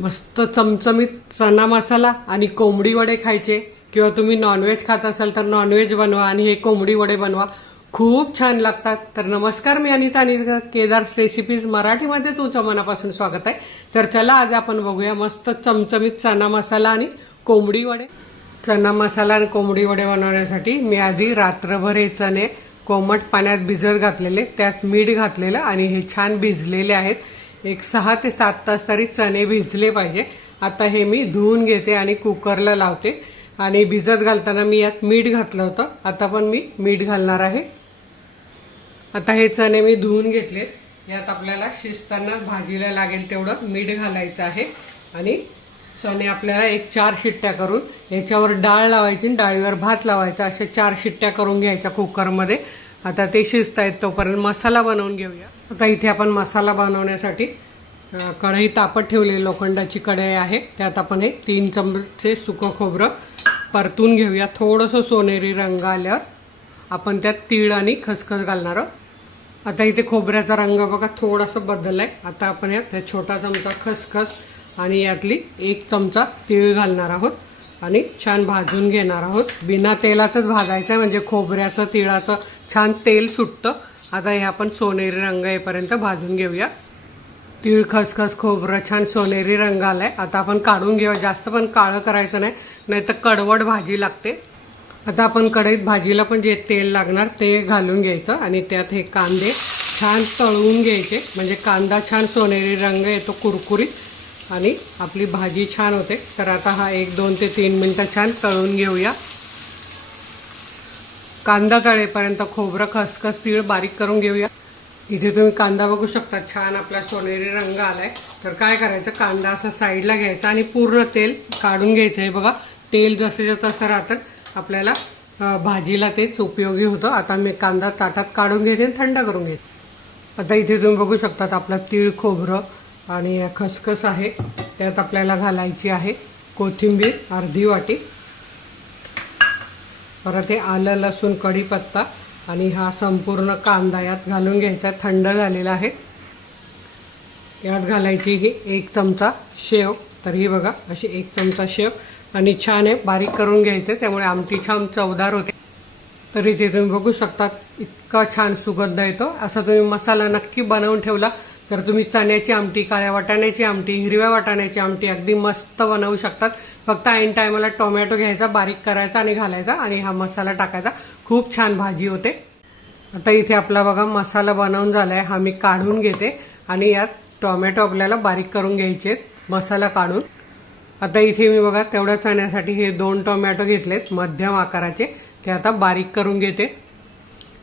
मस्त चमचमीत चना मसाला आणि कोंबडी वडे खायचे किंवा तुम्ही नॉनव्हेज खात असाल तर नॉनव्हेज बनवा आणि हे कोंबडी वडे बनवा, खूप छान लागतात. तर नमस्कार, मी अनिता आणि केदार रेसिपीज मराठीमध्ये तुमचं मनापासून स्वागत आहे. तर चला आज आपण बघूया मस्त चमचमीत चना मसाला आणि कोंबडी वडे. चना मसाला आणि कोंबडी वडे बनवण्यासाठी मी आधी रात्रभर हे चणे कोमट पाण्यात भिजत घातलेले, त्यात मीठ घातलेलं आणि हे छान भिजलेले आहेत. एक 6 ते 7 तास तरी चणे भिजले पाहिजे. आता हे मी धुवून घेते आणि कुकरला लावते. आणि भिजत घालताना मी यात मीठ घातलं होतं, आता पण मी मीठ घालणार आहे. आता हे चणे मी धुवून घेतले. यात आपल्याला शिजताना भाजीला लागेल तेवढं मीठ घालायचं आहे. आणि चणे आपल्याला एक 4 शिट्ट्या करून याच्यावर डाळ लावायची, डाळीवर भात लावायचा, अशा 4 शिट्ट्या करून घ्यायच्या कुकरमध्ये. आता ते शिजतायत तोपर्यंत मसाला बनवून घेऊया. आता इथे आपण मसाला बनवण्यासाठी कढई तापत ठेवली, लोखंडाची कढई आहे. त्यात आपण हे 3 चमचे सुकं खोबरं परतून घेऊया. थोडंसं सोनेरी रंग आल्यावर आपण त्यात तीळ आणि खसखस घालणार आहोत. आता इथे खोबऱ्याचा रंग बघा थोडासा बदललाय. आता आपण यात छोटा चमचा खसखस आणि यातली 1 चमचा तीळ घालणार आहोत आणि छान भाजून घेणार आहोत. बिना तेलाचंच भाजायचं म्हणजे खोबऱ्याचं तिळाचं छान तेल सुटतं. आता हे आपण सोनेरी रंग येईपर्यंत भाजून घेऊया. तीळ खसखस खोबरं छान सोनेरी रंग आलाय. आता आपण काढून घेऊया. जास्त पण काळं करायचं नाही, नाहीतर कडवट भाजी लागते. आता आपण कढईत भाजीला पण जे तेल लागणार ते घालून घ्यायचं आणि त्यात हे कांदे छान तळून घ्यायचे, म्हणजे कांदा छान सोनेरी रंग येतो, कुरकुरीत, आणि आपली भाजी छान होते. तर आता हा 1, 2 ते 3 मिनटं छान तळून घेऊया. कांदा तळेपर्यंत खोबरं खसखस तीळ बारीक करून घेऊया. इथे तुम्ही कांदा बघू शकता, छान आपला सोनेरी रंग आलाय. तर काय करायचं, कांदा असा साईडला घ्यायचा आणि पूर्ण तेल काढून घ्यायचं. हे बघा तेल जसं तसं राहतं, आपल्याला भाजीला तेच उपयोगी होतं. आता मी कांदा ताटात काढून घेते आणि थंड करून घेते. आता इथे तुम्ही बघू शकता आपला तीळ खोबरं आणि खसखस आहे. त्यात आपल्याला घालायची आहे कोथिंबीर अर्धी वाटी, परत हे आलं लसूण कढीपत्ता आणि हा संपूर्ण कांदा यात घालून घ्यायचा. थंड झालेला आहे. यात घालायची ही 1 चमचा शेव. तर ही बघा अशी 1 चमचा शेव आणि छान आहे बारीक करून घ्यायचं, त्यामुळे आमटी छान चवदार होते. तर इथे तुम्ही बघू शकता इतका छान सुगंध येतो. असा तुम्ही मसाला नक्की बनवून ठेवला तर तुम्ही चण्याची आमटी, काळ्या वाटाण्याची आमटी, हिरव्या वाटाण्याची आमटी अगदी मस्त बनवू शकतात. फक्त ऐन टायमाला टोमॅटो घ्यायचा, बारीक करायचा आणि घालायचा आणि हा मसाला टाकायचा. खूप छान भाजी होते. आता इथे आपला बघा मसाला बनवून झाला आहे. हा मी काढून घेते आणि यात टोमॅटो आपल्याला बारीक करून घ्यायचे मसाला काढून. आता इथे मी बघा तेवढ्या चण्यासाठी हे 2 टोमॅटो घेतलेत मध्यम आकाराचे, ते आता बारीक करून घेते.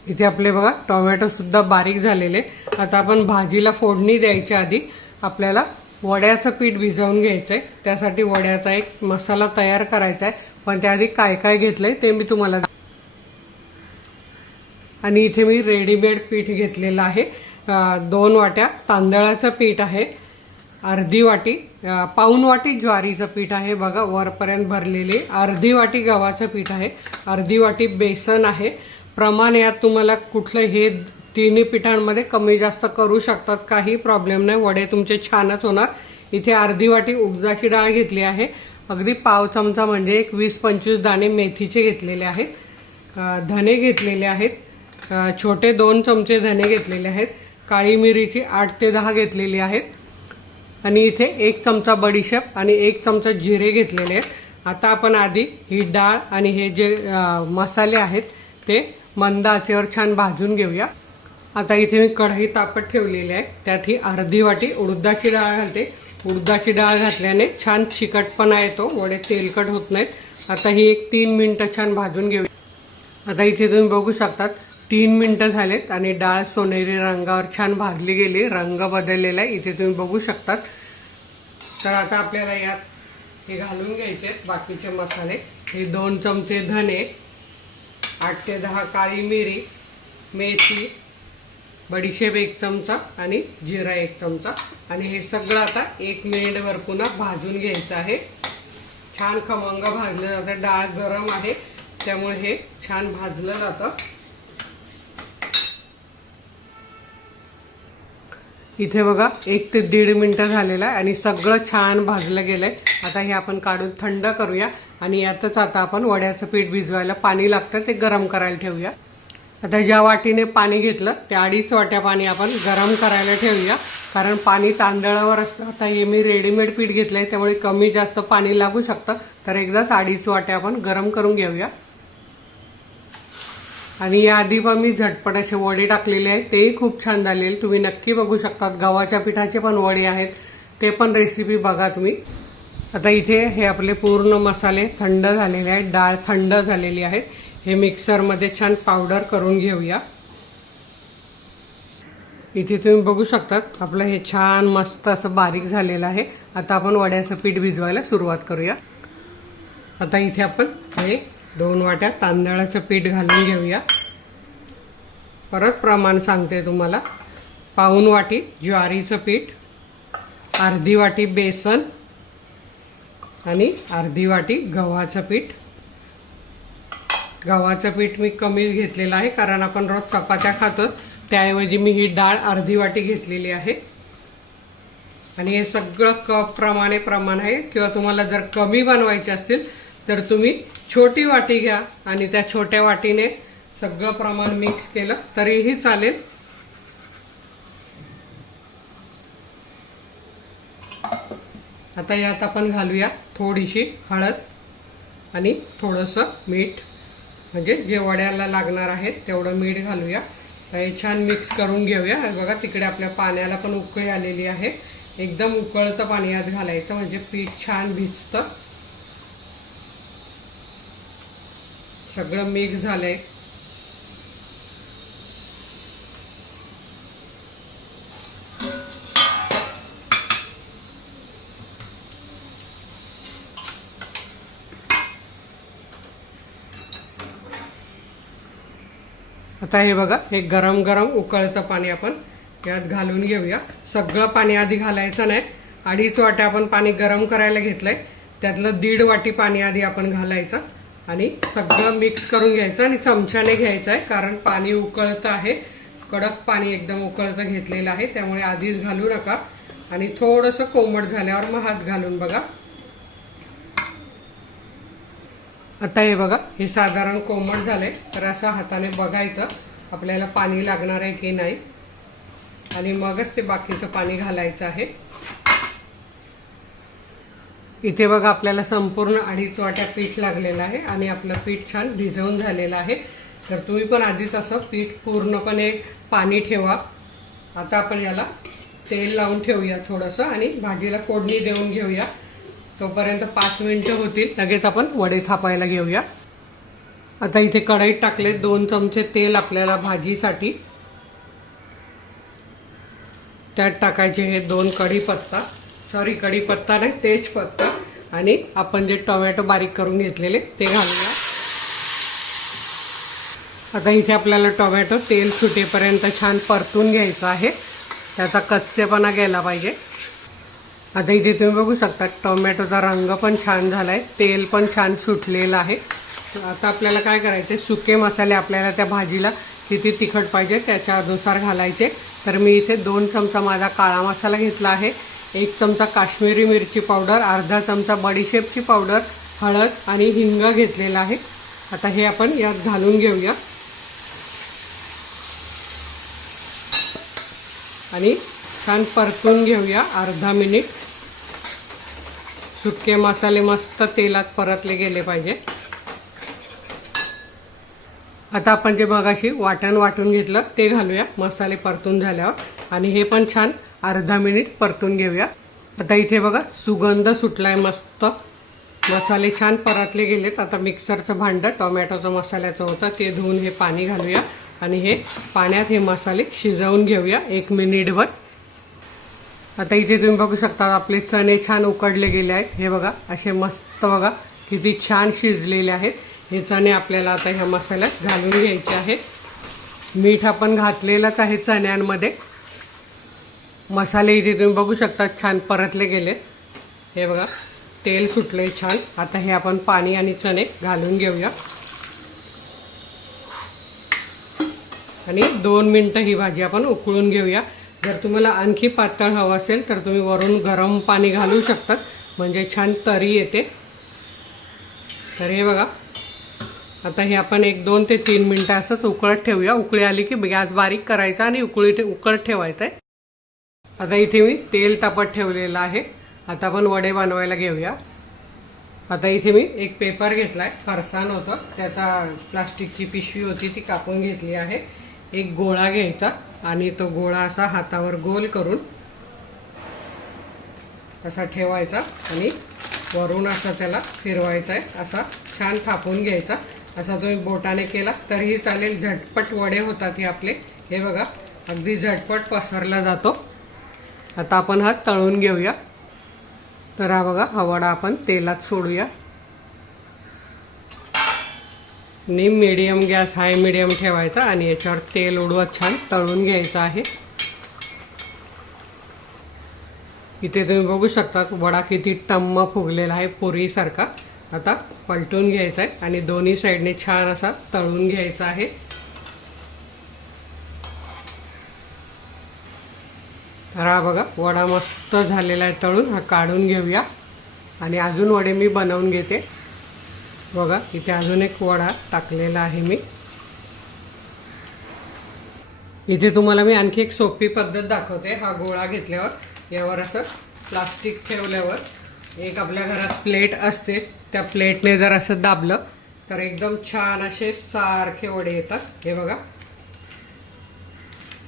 इथे आपले बघा टोमॅटोसुद्धा बारीक झालेले. आता आपण भाजीला फोडणी द्यायच्या आधी आपल्याला वड्याचं पीठ भिजवून घ्यायचं आहे. त्यासाठी वड्याचा एक मसाला तयार करायचा आहे, पण त्याआधी काय काय घेतलं आहे ते मी तुम्हाला आणि इथे मी रेडीमेड पीठ घेतलेलं आहे. 2 वाट्या तांदळाचं पीठ आहे, अर्धी वाटी पाऊण वाटी ज्वारीचं पीठ आहे बघा वरपर्यंत भरलेले, अर्धी वाटी गव्हाचं पीठ आहे, अर्धी वाटी बेसन आहे. प्रमाण यात तुम्हाला कुठलं हे तिन्ही पिठांमध्ये कमी जास्त करू शकतात, काही प्रॉब्लेम नाही, वडे तुमचे छानच होणार. इथे अर्धी वाटी उडदाची डाळ घेतली आहे, अगदी पाव चमचा म्हणजे एक 20-25 दाणे मेथीचे घेतलेले आहेत. धने घेतलेले आहेत, छोटे 2 चमचे धने घेतलेले आहेत. काळी मिरीची 8 ते 10 घेतलेली आहेत. आणि इथे 1 चमचा बडीशेप आणि 1 चमचा जिरे घेतलेले आहेत. आता आपण आधी ही डाळ आणि हे जे मसाले आहेत ते मंद आचेवर छान भाजून घेऊया. आता इथे मी कढई तापत ठेवलेली आहे, त्यात ही अर्धी वाटी उडदाची डाळ घालते. उडदाची डाळ घातल्याने छान चिकटपणा येतो, वडे तेलकट होत नाहीत. आता ही एक 3 मिनटं छान भाजून घेऊया. आता इथे तुम्ही बघू शकतात 3 मिनटं झालेत आणि डाळ सोनेरी रंगावर छान भाजली गेली, रंग बदललेला आहे इथे तुम्ही बघू शकतात. तर आता आपल्याला यात हे घालून घ्यायचे बाकीचे मसाले. हे 2 चमचे धने, 8 ते 10 काळी मिरी, मेथी, बडीशेप 1 चमचा आणि जिरा 1 चमचा. आणि हे सगळं आता 1 मिनिटभर पुन्हा भाजून घ्यायचं आहे. छान खमंग भाजलं जातं, डाळ गरम आहे त्यामुळे हे छान भाजलं जातं. इथे बघा 1 ते 1.5 मिनिटं झालेलं आहे आणि सगळं छान भाजलं गेलंय। आता हे आपण काढून थंड करूया आणि यातच आता आपण वड्याचं पीठ भिजवायला पाणी लागतं ते गरम करायला ठेवूया। आता ज्या वाटीने पाणी घेतलं त्या 2.5 वाट्या पाणी आपण गरम करायला ठेवूया, कारण पाणी तांदळावर असतं। आता हे मी रेडीमेड पीठ घेतलंय त्यामुळे कमी जास्त पाणी लागू शकतं, तर एकदाच 2.5 वाट्या आपण गरम करून घेऊया। आणि याआधी पण मी झटपट असे वडे टाकलेले आहेत, तेही खूप छान झालेले, तुम्ही नक्की बघू शकता। गव्हाच्या पिठाचे पण वडे आहेत, ते पण रेसिपी बघा तुम्ही। आता इथे हे आपले पूर्ण मसाले थंड झालेले आहेत, डाळ थंड झालेली आहे। हे मिक्सरमध्ये छान पावडर करून घेऊया। इथे तुम्ही बघू शकता आपलं हे छान मस्त असं बारीक झालेलं आहे। आता आपण वड्याचं पीठ भिजवायला सुरुवात करूया। आता इथे आपण हे 2 वाट्या तांदळाचं पीठ घालून घेऊया। परत प्रमाण सांगते तुम्हाला, पाऊण वाटी ज्वारीचं पीठ, अर्धी वाटी बेसन आणि अर्धी वाटी गव्हाचं पीठ। गव्हाचं पीठ मी कमीच घेतलेलं आहे, कारण आपण रोज चपात्या खातो, त्याऐवजी मी ही डाळ अर्धी वाटी घेतलेली आहे। आणि हे सगळं कप प्रमाण आहे, किंवा तुम्हाला जर कमी बनवायचे असतील तर तुम्ही छोटी वाटी घ्या आणि त्या छोट्या वाटीने सगळं प्रमाण मिक्स केलं तरीही चालेल। आता यात आपण घालूया थोडीशी हळद आणि थोडंसं मीठ, म्हणजे जे वड्याला लागणार आहे तेवढं मीठ घालूया। हे छान मिक्स करून घेऊया। बघा तिकडे आपल्या पाण्याला पण उकळी आलेली आहे, एकदम उकळतं पाणी यात घालायचं म्हणजे पीठ छान भिजतं। सगळं मिक्स झालंय। आता हे बघा हे गरम गरम उकळतं पाणी आपण यात घालून घेऊया। सगळं पाणी आधी घालायचं नाही, 2.5 वाट्या आपण पाणी गरम करायला घेतलंय, त्यातलं 1.5 वाटी पाणी आधी आपण घालायचं आणि सगळं मिक्स करून घ्यायचं आणि चमच्याने घ्यायचं आहे, कारण पाणी उकळतं आहे, कडक पाणी एकदम उकळतं घेतलेलं आहे, त्यामुळे आधीच घालू नका आणि थोडंसं कोमट झाल्यावर मग हात घालून बघा। आता हे बघा हे साधारण कोमट झाले, तर असं हाताने बघायचं आपल्याला पाणी लागणार आहे की नाही आणि मगच ते बाकीचं पाणी घालायचं आहे। इथे बघा आपल्याला संपूर्ण 2.5 वाट्या पीठ लागलेलं आहे आणि आपलं पीठ छान भिजवून झालेलं आहे। तर तुम्ही पण आधीच असं पीठ पूर्णपणे पाणी ठेवा। आता आपण याला तेल लावून ठेवूया थोडंसं आणि भाजीला फोडणी देऊन घेऊया। तोपर्यंत 5 मिनिटं होतील, लगेच आपण वडे थापायला घेऊया। आता इथे कढईत टाकले 2 चमचे तेल आपल्याला भाजीसाठी। त्यात टाकायचे हे 2 कढीपत्ता नाही तेजपत्ता, आणि आपण जे टोमॅटो बारीक करून घेतलेले ते घालूया। आता इथे आपल्याला टोमॅटो तेल सुटेपर्यंत छान परतून घ्यायचं आहे, त्याचा कच्चेपणा गेला पाहिजे। आता इथे तुम्ही बघू शकता टोमॅटोचा रंग पण छान झालाय, तेल पण छान सुटलेलं आहे। आता आपल्याला काय करायचे, सुके मसाले आपल्याला त्या भाजीला किती तिखट पाहिजे त्याच्या अनुसार घालायचे। तर मी इथे 2 चमचा माझा काळा मसाला घेतला आहे, 1 चमचा काश्मीरी मिरची पावडर, अर्धा चमचा बडीशेपची पावडर, हळद आणि हिंग घेतलेला आहे। आता हे आपण यात घालून घेऊया आणि छान परतून घेऊया अर्धा मिनिट। सुके मसाले मस्त तेलात परतले गेले पाहिजे। आता आपण जे मगाशी वाटून घेतलं ते घालूया मसाले परतून झाल्यावर आणि हे पण छान अर्धा मिनिट परतून घेऊया। आता इथे बघा सुगंध सुटलाय मस्त, मसाले छान परतले गेलेत। आता मिक्सरचं भांडं टोमॅटोचं मसाल्याचं होतं ते धुवून हे पाणी घालूया आणि हे पाण्यात हे मसाले शिजवून घेऊया 1 मिनिटभर। आता इथे तुम्ही बघू शकता आपले चणे छान उकडले गेले आहेत, हे बघा असे मस्त बघा किती छान शिजलेले आहेत। हे चणे आपल्याला आता ह्या मसाल्यात घालून घ्यायचे आहेत। मीठ आपण घातलेलंच आहे चण्यांमध्ये। मसाले इथे तुम्ही बघू शकता छान परतले गेले, हे बघा तेल सुटले छान। आता हे आपण पाणी आणि चणे घालून घेऊया आणि 2 मिनिटं ही भाजी आपण उकळून घेऊया। जर तुम्हाला आणखी पातळ हवं असेल तर तुम्ही वरून गरम पाणी घालू शकता, म्हणजे छान तरी येते. तर हे बघा, आता हे आपण 1-2 ते 3 मिनटं असंच उकळत ठेवूया. उकळी आली की गॅस बारीक करायचा आणि उकळत ठेवायचं आहे. आता इथे मी तेल तापत ठेवलेलं आहे. आता आपण वडे बनवायला घेऊया. आता इथे मी एक पेपर घेतलाय, फरसाण होतं त्याचा, प्लास्टिकची पिशवी होती ती कापून घेतली आहे. एक गोळा घ्यायचा आणि तो गोळा असा हातावर गोल करून असा ठेवायचा आणि वरून असं त्याला फिरवायचा आहे. असा छान थापून घ्यायचा. असा तुम्ही बोटाने केला तरीही चालेल. झटपट वडे होतात हे आपले. हे बघा, अगदी झटपट पसरला जातो. आता आपण हा तळून घेऊया. तर हा बघा, हा वडा आपण तेलात सोडूया आणि मीडियम गॅस, हाय मीडियम ठेवायचा आणि याच्यावर तेल उडवत छान तळून घ्यायचं आहे. इथे तुम्ही बघू शकता वडा किती टम्म फुगलेला आहे, पुरीसारखा. आता पलटून घ्यायचा आहे आणि दोन्ही साईडने छान असा तळून घ्यायचा आहे. तर हा बघा, वडा मस्त झालेला आहे तळून. हा काढून घेऊया आणि अजून वडे मी बनवून घेते. बघा, इथे अजून एक वडा टाकलेला आहे मी. इथे तुम्हाला मी आणखी एक सोपी पद्धत दाखवते. हा गोळा घेतल्यावर यावर असं प्लास्टिक ठेवल्यावर एक आपल्या घरात प्लेट असते, त्या प्लेटने जर असं दाबलं तर एकदम छान असे सारखे वडे येतात. हे बघा,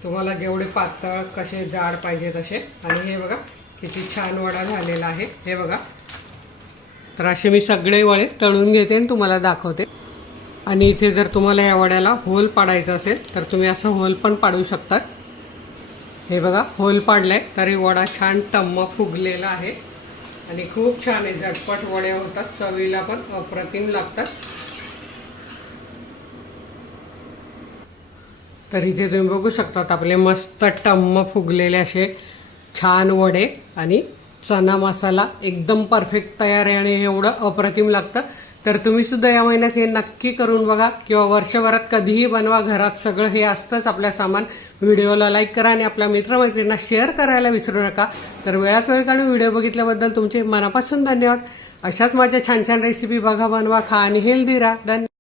तुम्हाला जेवढे पातळ कसे जाड पाहिजे तसे. आणि हे बघा किती छान वडा झालेला आहे. हे बघा, तर असे मी सगळे वडे तळून घेते आणि तुम्हाला दाखवते. आणि इथे जर तुम्हाला या वड्याला होल पाडायचं असेल तर तुम्ही असं होल पण पाडू शकता. हे बघा, होल पाडलाय तरी वडा छान टम्म फुगलेला आहे आणि खूप छान आहे. झटपट वडे होतात, चवीला पण अप्रतिम लागतात. तर इथे तुम्ही बघू शकता आपले मस्त टम्म फुगलेले असे छान वडे आणि चना मसाला एकदम परफेक्ट तयार आहे आणि एवढं अप्रतिम लागतं. तर तुम्ही सुद्धा या महिन्यात हे नक्की करून बघा किंवा वर्षभरात कधीही बनवा. घरात सगळं हे असतंच आपल्या सामान. व्हिडिओला लाईक करा आणि आपल्या मित्रमैत्रिणींना शेअर करायला विसरू नका. तर वेळात वेळ काढून व्हिडिओ बघितल्याबद्दल तुमचे मनापासून धन्यवाद. अशाच माझ्या छान छान रेसिपी बघा, बनवा, खा आणि हेल्दी राहा. धन्यवाद.